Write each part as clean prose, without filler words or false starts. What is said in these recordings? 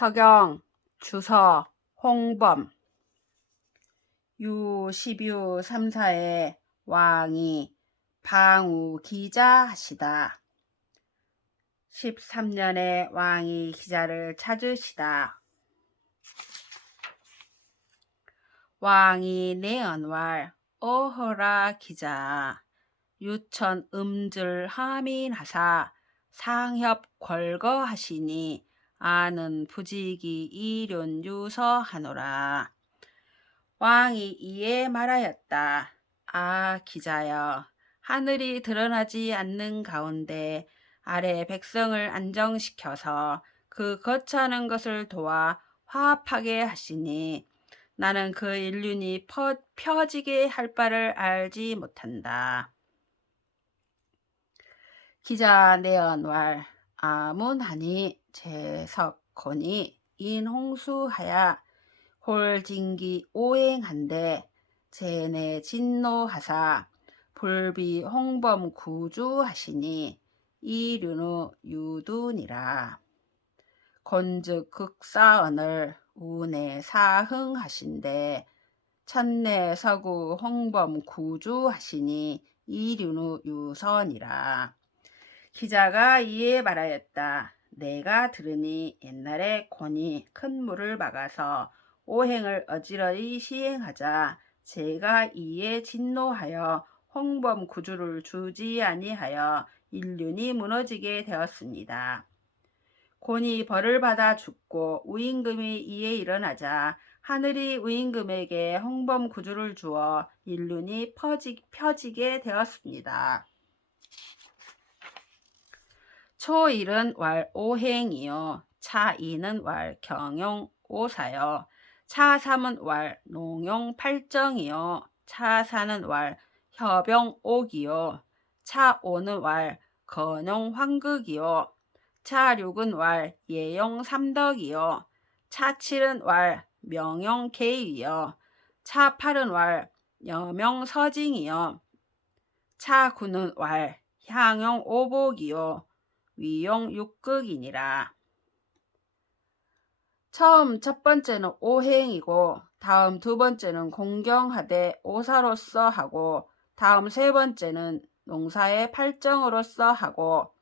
서경, 주서, 홍범. 유 12유 3사에 왕이 방우 기자 하시다. 13년에 왕이 기자를 찾으시다. 왕이 내언왈 어허라 기자 유천 음줄 하민하사 상협 궐거하시니 아는 부직이 이륜 유서하노라. 왕이 이에 말하였다. 아 기자여, 하늘이 드러나지 않는 가운데 아래 백성을 안정시켜서 그 거처하는 것을 도와 화합하게 하시니 나는 그 인륜이 펴지게 할 바를 알지 못한다. 기자 내언왈 아문하니 제석코니 인홍수하야 홀징기 오행한데 제내 진노하사 불비 홍범 구주하시니 이륜우 유둔이라. 곤즉 극사언을 우내 사흥하신데 천내 서구 홍범 구주하시니 이륜우 유선이라. 기자가 이에 말하였다. 내가 들으니 옛날에 곤이 큰 물을 막아서 오행을 어지러이 시행하자 제가 이에 진노하여 홍범 구주를 주지 아니하여 인륜이 무너지게 되었습니다. 곤이 벌을 받아 죽고 우임금이 이에 일어나자 하늘이 우임금에게 홍범 구주를 주어 인륜이 펴지게 되었습니다. 초1은 왈 오행이요 차2는 왈 경용 오사요 차3은 왈 농용 팔정이요 차4는 왈 협용 옥이요 차5는 왈 건용 황극이요 차6은 왈 예용 삼덕이요 차7은 왈 명용 계이요 차8은 왈 여명 서징이요 차9는 왈 향용 오복이요 위용 육극이니라. 처음 첫 번째는 오행이고 다음 두 번째는 공경하되 오사로서 하고 다음 세 번째는 농사의 팔정으로서 하고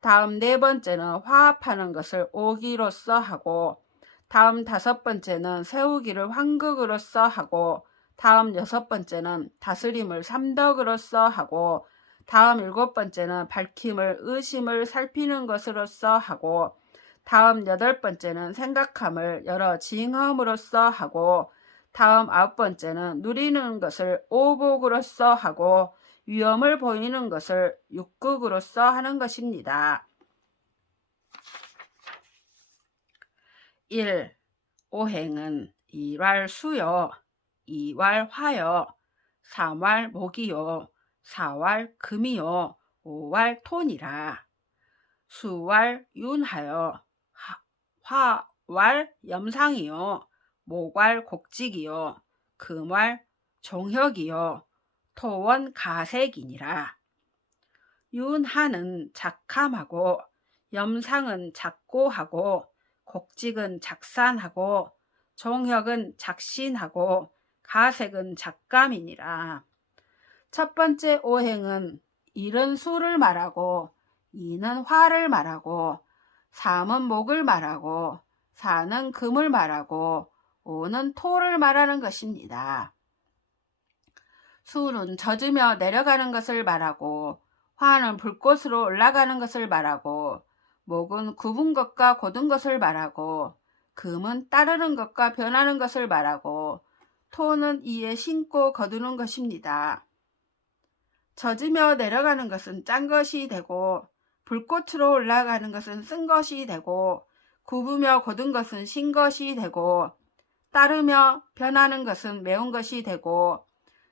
다음 네 번째는 화합하는 것을 오기로서 하고 다음 다섯 번째는 세우기를 황극으로서 하고 다음 여섯 번째는 다스림을 삼덕으로서 하고 다음 일곱 번째는 밝힘을 의심을 살피는 것으로서 하고 다음 여덟 번째는 생각함을 여러 징험으로써 하고 다음 아홉 번째는 누리는 것을 오복으로써 하고 위험을 보이는 것을 육극으로써 하는 것입니다. 1. 오행은 1왈 수요, 2왈 화요, 3왈 목이요, 4왈 금이요, 5왈 톤이라. 수왈 윤하여, 화왈 염상이요, 목왈 곡직이요, 금왈 종혁이요, 토원 가색이니라. 윤하는 작함하고 염상은 작고하고 곡직은 작산하고 종혁은 작신하고 가색은 작감이니라. 첫 번째 오행은 1은 수를 말하고 2는 화를 말하고 3은 목을 말하고 4는 금을 말하고 5는 토를 말하는 것입니다. 수는 젖으며 내려가는 것을 말하고 화는 불꽃으로 올라가는 것을 말하고 목은 굽은 것과 곧은 것을 말하고 금은 따르는 것과 변하는 것을 말하고 토는 이에 신고 거두는 것입니다. 젖으며 내려가는 것은 짠 것이 되고 불꽃으로 올라가는 것은 쓴 것이 되고 굽으며 곧은 것은 신 것이 되고 따르며 변하는 것은 매운 것이 되고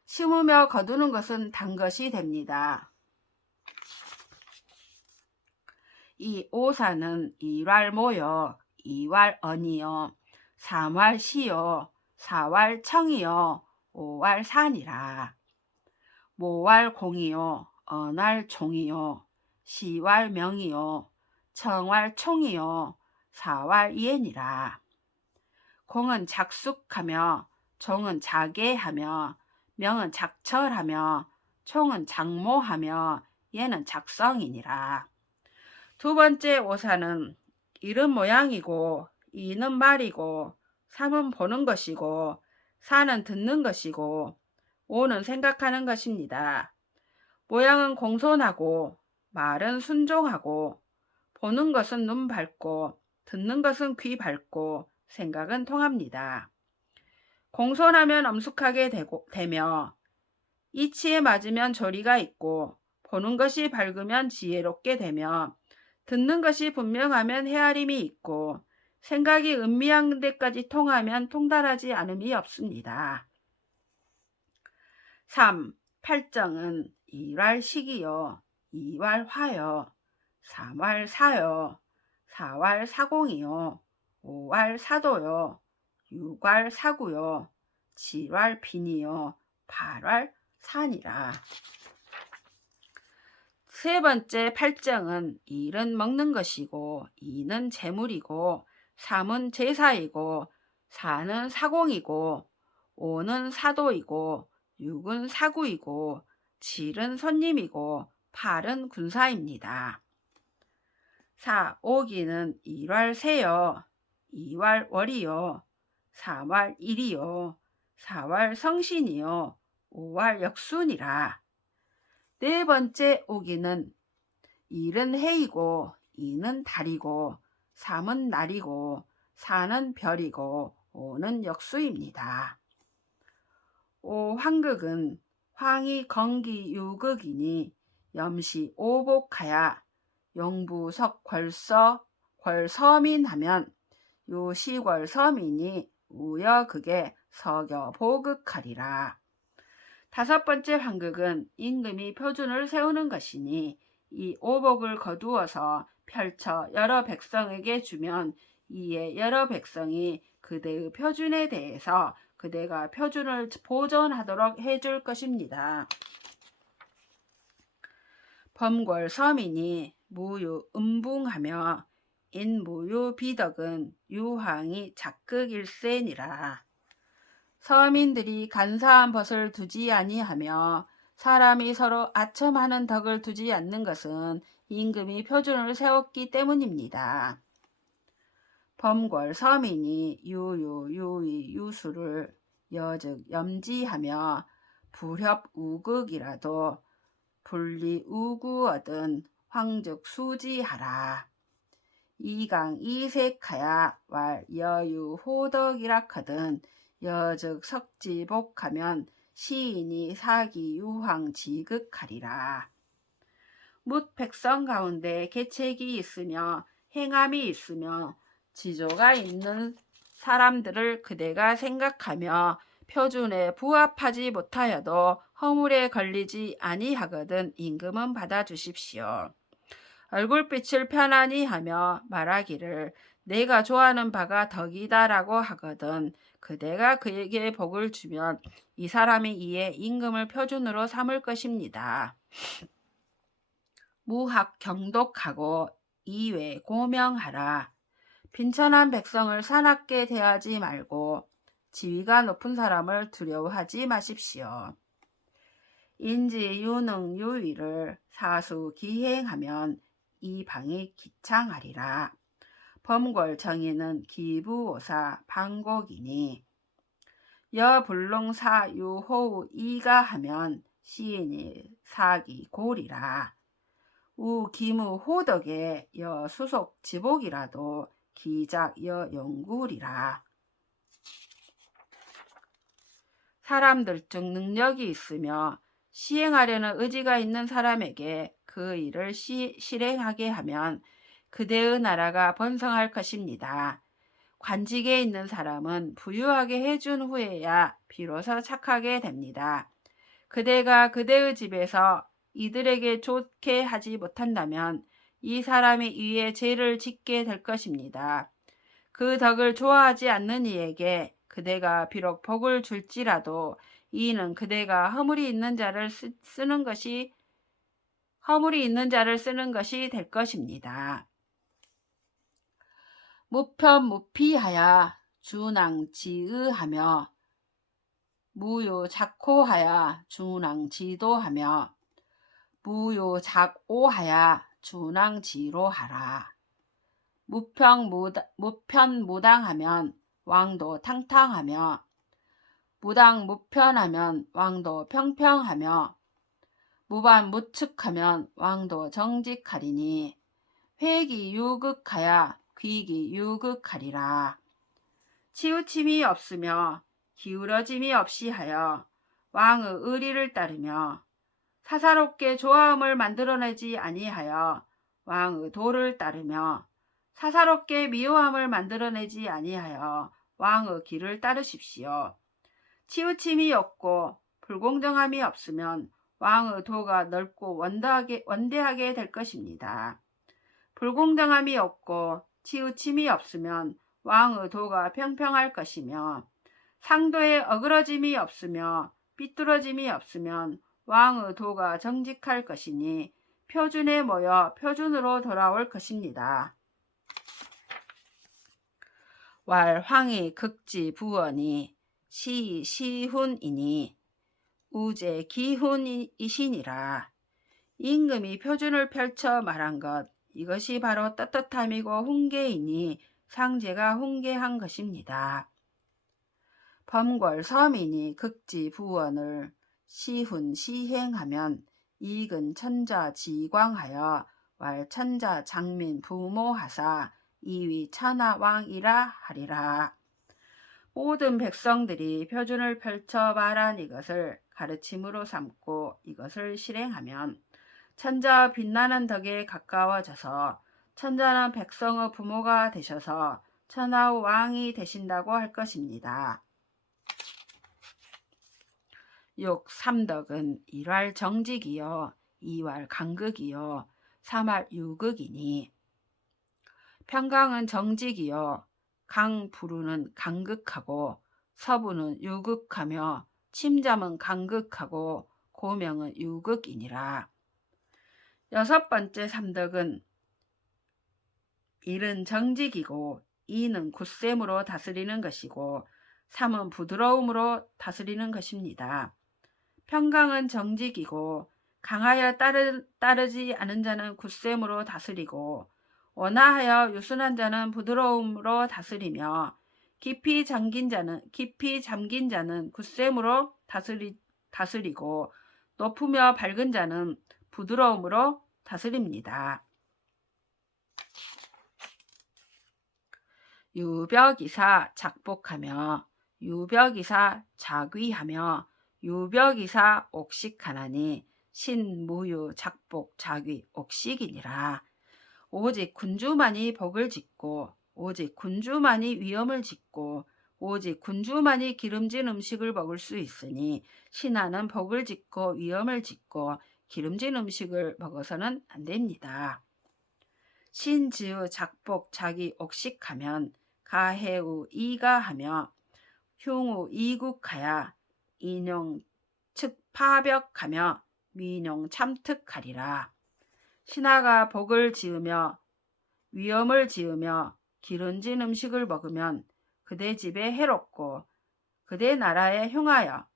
심으며 거두는 것은 단 것이 됩니다. 이 오사는 1왈 모요, 2왈 언이요, 3왈 시요, 4왈 청이요, 5왈 산이라. 모왈 공이요, 언왈 종이요, 시왈 명이요, 청왈 총이요, 사왈이엔이라. 공은 작숙하며 종은 자계하며 명은 작철하며 총은 장모하며 얘는 작성이니라. 두 번째 오사는 일은 모양이고 이는 말이고 삼은 보는 것이고 사는 듣는 것이고 오는 생각하는 것입니다. 모양은 공손하고 말은 순종하고 보는 것은 눈 밝고 듣는 것은 귀 밝고 생각은 통합니다. 공손하면 엄숙하게 되며 이치에 맞으면 조리가 있고 보는 것이 밝으면 지혜롭게 되며 듣는 것이 분명하면 헤아림이 있고 생각이 은미한 데까지 통하면 통달하지 않음이 없습니다. 3. 팔정은 일왈식이요, 이왈화요, 삼왈사요, 사왈사공이요, 오왈사도요, 육왈사구요, 칠왈빈이요, 팔왈산이라. 세 번째 팔정은 일은 먹는 것이고 이는 재물이고 삼은 제사이고 사는 사공이고 오는 사도이고 육은 사구이고 칠은 손님이고 팔은 군사입니다. 4. 오기는 일왈세요, 이왈월이요, 삼왈일이요, 사왈성신이요, 오왈역순이라. 네 번째 오기는 일은 해이고 이는 달이고 삼은 날이고 사는 별이고 오는 역수입니다. 5. 황극은 황이 건기 유극이니 염시 오복하야 용부석 궐서 궐서민하면 유시궐서민이 우여극에 서겨 보극하리라. 다섯 번째 황극은 임금이 표준을 세우는 것이니 이 오복을 거두어서 펼쳐 여러 백성에게 주면 이에 여러 백성이 그대의 표준에 대해서 그대가 표준을 보존하도록 해줄 것입니다. 범궐서민이 무유 음붕하며 인무유 비덕은 유황이 작극일세니라. 서민들이 간사한 벗을 두지 아니하며 사람이 서로 아첨하는 덕을 두지 않는 것은 임금이 표준을 세웠기 때문입니다. 범궐 서민이 유유 유의 유수를 여즉 염지하며 불협 우극이라도 분리 우구어든 황즉 수지하라. 이강 이색하야 왈 여유 호덕이라거든 여즉 석지복하면 시인이 사기 유황 지극하리라. 뭇 백성 가운데 계책이 있으며 행함이 있으며 지조가 있는 사람들을 그대가 생각하며 표준에 부합하지 못하여도 허물에 걸리지 아니하거든 임금은 받아주십시오. 얼굴빛을 편안히 하며 말하기를 내가 좋아하는 바가 덕이다라고 하거든 그대가 그에게 복을 주면 이 사람이 이에 임금을 표준으로 삼을 것입니다. 무학 경독하고 이외 고명하라. 빈천한 백성을 사납게 대하지 말고 지위가 높은 사람을 두려워하지 마십시오. 인지 유능 유의를 사수 기행하면 이 방이 기창하리라. 범궐 정의는 기부오사 방곡이니 여불능사 유호우 이가 하면 시인이 사기 고리라. 우 기무 호덕에 여 수속 지복이라도 기작 여 용구리라. 사람들 중 능력이 있으며 시행하려는 의지가 있는 사람에게 그 일을 실행하게 하면 그대의 나라가 번성할 것입니다. 관직에 있는 사람은 부유하게 해준 후에야 비로소 착하게 됩니다. 그대가 그대의 집에서 이들에게 좋게 하지 못한다면 이 사람이 이에 죄를 짓게 될 것입니다. 그 덕을 좋아하지 않는 이에게 그대가 비록 복을 줄지라도 이는 그대가 허물이 있는 자를 쓰는 것이 될 것입니다. 무편무피하야 준왕지의하며 무유작호하야 준왕지도하며 무유작오하야 준왕지로하라. 무편무당하면 왕도 탕탕하며 무당무편하면 왕도 평평하며 무반무측하면 왕도 정직하리니 회기유극하야 귀기유극하리라. 치우침이 없으며 기울어짐이 없이 하여 왕의 의리를 따르며 사사롭게 조화음을 만들어내지 아니하여 왕의 도를 따르며 사사롭게 미워함을 만들어내지 아니하여 왕의 길을 따르십시오. 치우침이 없고 불공정함이 없으면 왕의 도가 넓고 원대하게 될 것입니다. 불공정함이 없고 치우침이 없으면 왕의 도가 평평할 것이며 상도에 어그러짐이 없으며 삐뚤어짐이 없으면 왕의 도가 정직할 것이니 표준에 모여 표준으로 돌아올 것입니다. 왈황이 극지 부원이 시훈이니 우제 기훈이시니라. 임금이 표준을 펼쳐 말한 것, 이것이 바로 떳떳함이고 훈계이니 상제가 훈계한 것입니다. 범궐 서민이 극지 부원을 시훈 시행하면 이근 천자 지광하여 왈 천자 장민 부모하사 이위 천하 왕이라 하리라. 모든 백성들이 표준을 펼쳐 말한 이것을 가르침으로 삼고 이것을 실행하면 천자와 빛나는 덕에 가까워져서 천자는 백성의 부모가 되셔서 천하의 왕이 되신다고 할 것입니다. 6. 삼덕은 1왈 정직이요 2왈 간극이요 3왈 유극이니 평강은 정직이요 강부루는 간극하고 서부는 유극하며 침잠은 간극하고 고명은 유극이니라. 6번째 삼덕은 1은 정직이고 2는 굳셈으로 다스리는 것이고 3은 부드러움으로 다스리는 것입니다. 평강은 정직이고 강하여 따르지 않은 자는 굳셈으로 다스리고 온화하여 유순한 자는 부드러움으로 다스리며 깊이 잠긴 자는 굳셈으로 다스리고 높으며 밝은 자는 부드러움으로 다스립니다. 유벽이사 작복하며 유벽이사 자귀하며 유벽이사 옥식하나니 신무유 작복 자귀 옥식이니라. 오직 군주만이 복을 짓고 오직 군주만이 위엄을 짓고 오직 군주만이 기름진 음식을 먹을 수 있으니 신하는 복을 짓고 위엄을 짓고 기름진 음식을 먹어서는 안 됩니다. 신지의 작복 자기 옥식하면 가해우 이가하며 흉우 이국하야 인용 측파벽하며 민용 참특하리라. 신하가 복을 지으며 위엄을 지으며 기름진 음식을 먹으면 그대 집에 해롭고 그대 나라에 흉하여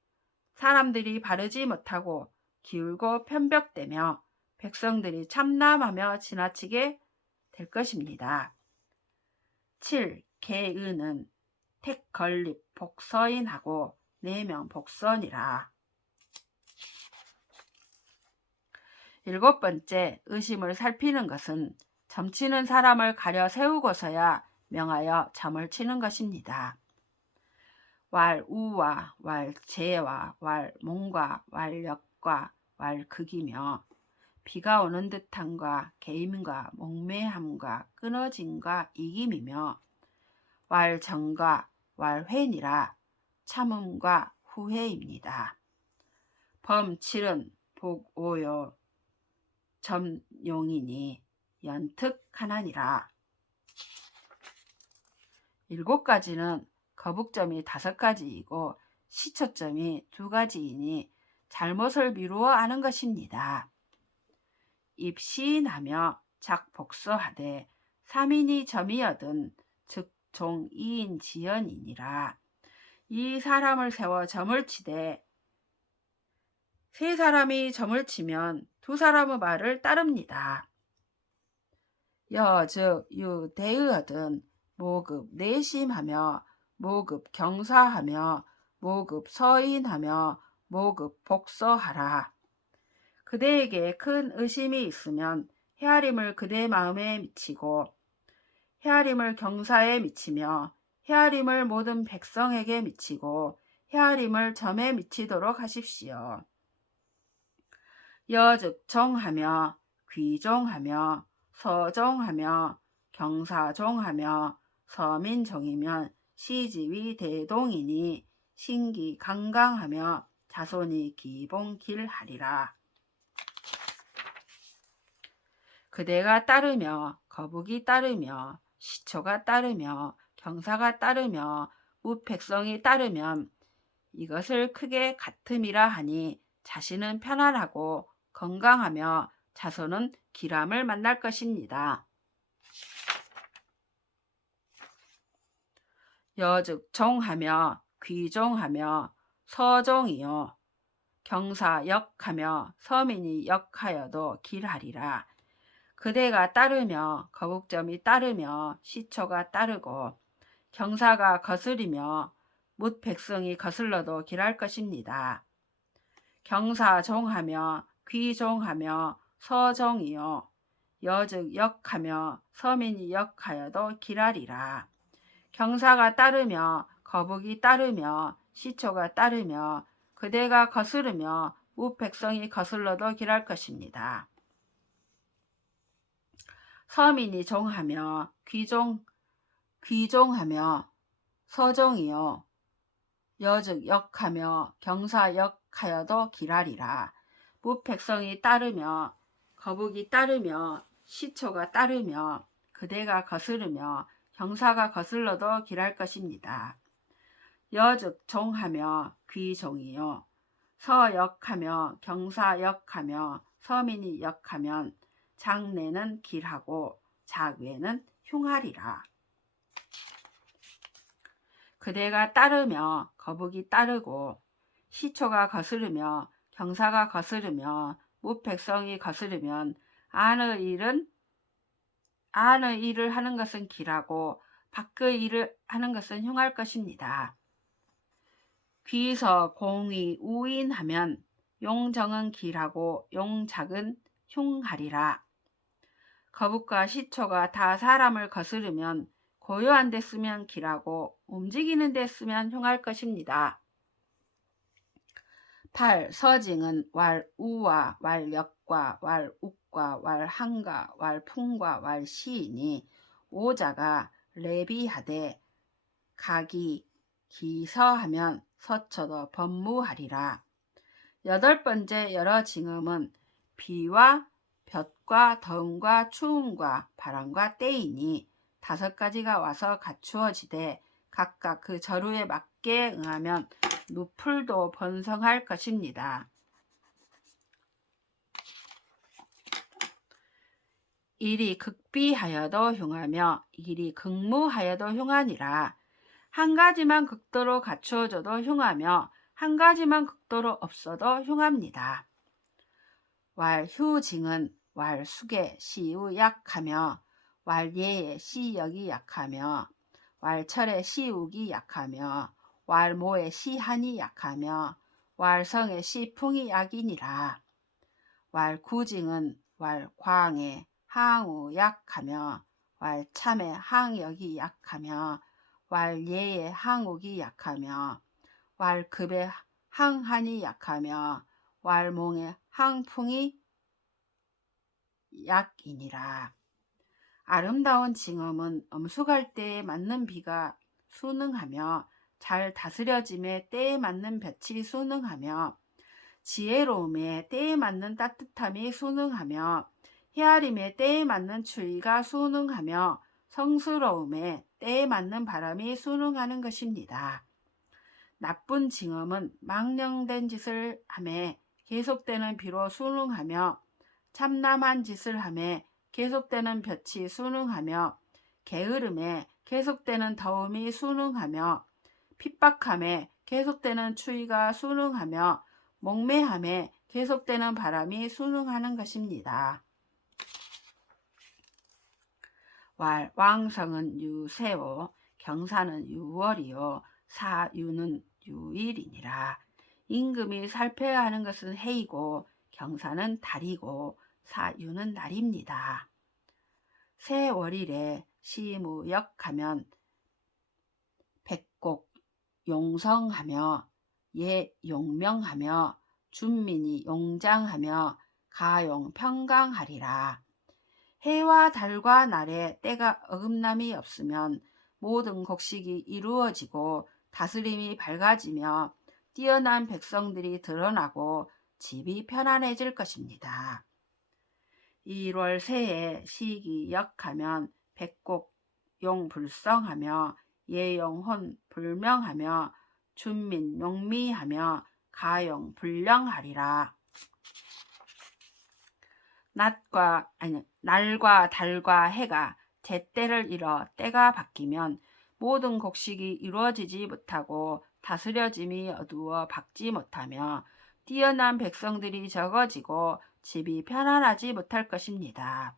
사람들이 바르지 못하고 기울고 편벽되며 백성들이 참남하며 지나치게 될 것입니다. 7. 개의는 택건립 복서인하고 4명 복선이라. 7번째 의심을 살피는 것은 점치는 사람을 가려 세우고서야 명하여 점을 치는 것입니다. 왈우와 왈재와 왈몽과 왈역과 왈극이며 비가 오는 듯함과 개임과 목매함과 끊어짐과 이김이며 왈정과 왈회니라 참음과 후회입니다. 범7은 복오요 점용이니 연특하나니라. 7가지는 거북점이 5가지이고 시초점이 2가지이니 잘못을 미루어 아는 것입니다. 입시인하며 작복서하되 3인이 점이여든 즉 종 2인 지연이니라. 이 사람을 세워 점을 치되 세 사람이 점을 치면 두 사람의 말을 따릅니다. 여 즉 유 대의하든 모급 내심하며 모급 경사하며 모급 서인하며 모급 복서하라. 그대에게 큰 의심이 있으면 헤아림을 그대 마음에 미치고 헤아림을 경사에 미치며 헤아림을 모든 백성에게 미치고 헤아림을 점에 미치도록 하십시오. 여즉 정하며 귀종하며 서종하며 경사종하며 서민종이면 시집이 대동이니 신기 강강하며 자손이 기봉길하리라. 그대가 따르며 거북이 따르며 시초가 따르며 경사가 따르며 무백성이 따르면 이것을 크게 같음이라 하니 자신은 편안하고 건강하며 자손은 기람을 만날 것입니다. 여즉 종하며 귀종하며 서종이요 경사 역하며 서민이 역하여도 길하리라. 그대가 따르며 거북점이 따르며 시초가 따르고 경사가 거스리며 뭇 백성이 거슬러도 길할 것입니다. 경사 종하며 귀종하며 서종이요 여즉 역하며 서민이 역하여도 길하리라. 경사가 따르며 거북이 따르며 시초가 따르며 그대가 거스르며 뭇 백성이 거슬러도 길할 것입니다. 서민이 종하며 귀종하며 서종이요 여즉 역하며 경사 역하여도 길하리라. 뭇 백성이 따르며 거북이 따르며 시초가 따르며 그대가 거스르며 경사가 거슬러도 길할 것입니다. 여즉 종하며 귀종이요 서역하며 경사 역하며 서민이 역하면 장내는 길하고 작외는 흉하리라. 그대가 따르며 거북이 따르고 시초가 거스르며 경사가 거스르며 뭇 백성이 거스르면 안의 일을 하는 것은 길하고 밖의 일을 하는 것은 흉할 것입니다. 귀서 공의 우인하면 용정은 길하고 용작은 흉하리라. 거북과 시초가 다 사람을 거스르면 고요한 데 쓰면 길하고 움직이는 데 쓰면 흉할 것입니다. 8. 서징은 왈우와 왈역과 왈욱과 왈한과 왈풍과 왈시이니 오자가 레비하되 각이 기서하면 서초도 법무하리라. 8번째 여러 징음은 비와 볕과 더움과 추움과 바람과 때이니 5가지가 와서 갖추어지되 각각 그 저루에 맞게 응하면 누풀도 번성할 것입니다. 일이 극비하여도 흉하며 일이 극무하여도 흉하니라. 한 가지만 극도로 갖추어져도 흉하며 한 가지만 극도로 없어도 흉합니다. 왈휴징은 왈숙의 시우 약하며 왈예의 시역이 약하며 왈철의 시욱이 약하며 왈모의 시한이 약하며 왈성의 시풍이 약이니라. 왈구징은 왈광의 항우 약하며 왈참의 항역이 약하며 왈예의 항욱이 약하며 왈급의 항한이 약하며 왈몽의 항풍이 약이니라. 아름다운 징음은 엄숙할 때에 맞는 비가 순응하며 잘 다스려짐에 때에 맞는 볕이 순응하며 지혜로움에 때에 맞는 따뜻함이 순응하며 헤아림에 때에 맞는 추위가 순응하며 성스러움에 때에 맞는 바람이 순응하는 것입니다. 나쁜 징음은 망령된 짓을 하매 계속되는 비로 순응하며 참남한 짓을 하매 계속되는 볕이 순응하며 게으름에 계속되는 더움이 순응하며 핍박함에 계속되는 추위가 순응하며 목매함에 계속되는 바람이 순응하는 것입니다. 왈 왕성은 유세오 경사는 유월이요 사유는 유일이니라. 임금이 살펴야 하는 것은 해이고 경사는 달이고 사유는 날입니다. 세월일에 시무역하면 백곡 용성하며 예 용명하며 준민이 용장하며 가용 평강하리라. 해와 달과 날에 때가 어긋남이 없으면 모든 곡식이 이루어지고 다스림이 밝아지며 뛰어난 백성들이 드러나고 집이 편안해질 것입니다. 1월 새해 시기역하면 백곡 용불성하며 예용혼 불명하며 준민 용미하며 가용 불령하리라. 날과 달과 해가 제때를 잃어 때가 바뀌면 모든 곡식이 이루어지지 못하고 다스려짐이 어두워 박지 못하며 뛰어난 백성들이 적어지고 집이 편안하지 못할 것입니다.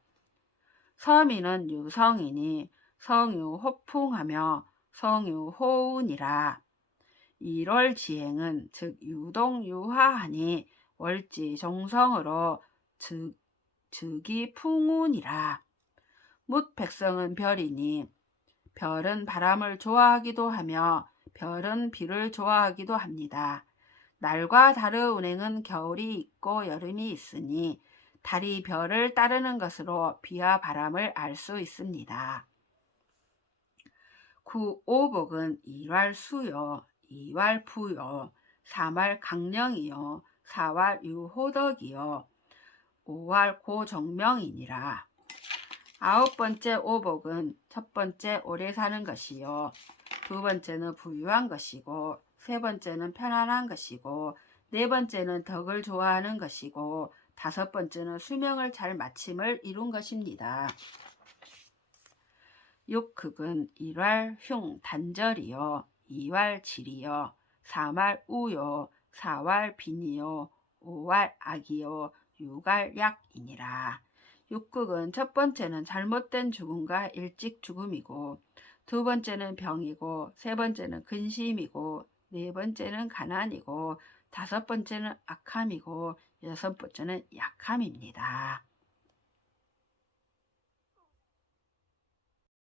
서민은 유성이니 성유호풍하며 성유호운이라. 1월 지행은 즉 유동유화하니 월지 종성으로 즉이 풍운이라. 뭇 백성은 별이니 별은 바람을 좋아하기도 하며 별은 비를 좋아하기도 합니다. 날과 달의 운행은 겨울이 있고 여름이 있으니 달이 별을 따르는 것으로 비와 바람을 알 수 있습니다. 구오복은 1월 수요, 2월 부요, 3월 강령이요, 4월 유호덕이요, 5월 고종명이니라. 9번째 오복은 첫 번째 오래 사는 것이요, 두 번째는 부유한 것이고, 세 번째는 편안한 것이고, 네 번째는 덕을 좋아하는 것이고, 다섯 번째는 수명을 잘 마침을 이룬 것입니다. 육극은 1월 흉 단절이요, 2월 질이요, 3월 우요, 4월 빈이요, 5월 악이요, 6월 약이니라. 육극은 첫 번째는 잘못된 죽음과 일찍 죽음이고, 두 번째는 병이고, 세 번째는 근심이고, 네 번째는 가난이고, 다섯 번째는 악함이고, 여섯 번째는 약함입니다.